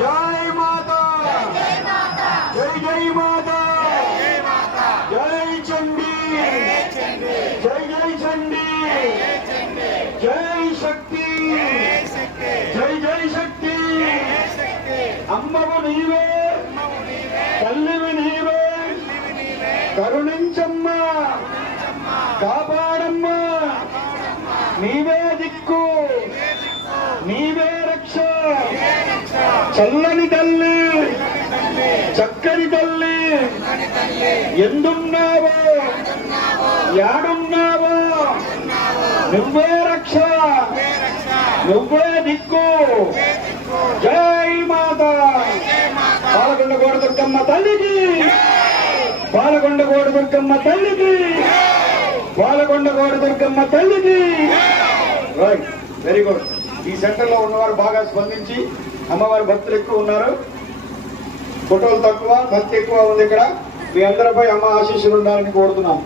జై మాతా జై జై మాతా జై చండీ జై జై చండీ జై శక్తి జై జై శక్తి అమ్మవు నీవే తల్లివి నీవే కరుణించమ్మా కాపాడమ్మా నీవే దిక్కు నీవే చల్లని తల్లి చక్కని తల్లి ఎందున్నావో యాడున్నావో నువ్వే రక్ష నువ్వే దిక్కు. జై మాత. పాలకొండ గోడ దుర్గమ్మ తల్లికి పాలకొండ గోడ దుర్గమ్మ తల్లికి పాలకొండ గోడ దుర్గమ్మ తల్లికి. రైట్ వెరీ గుడ్ ఈ సెంటర్లో ఉన్నవారు బాగా స్పందించి అమ్మవారి భక్తులు ఎక్కువ ఉన్నారు. ఫోటోలు తక్కువ భక్తి ఎక్కువ ఉంది ఇక్కడ. మీ అందరిపై అమ్మ ఆశీస్సులు ఉండాలని కోరుతున్నాం.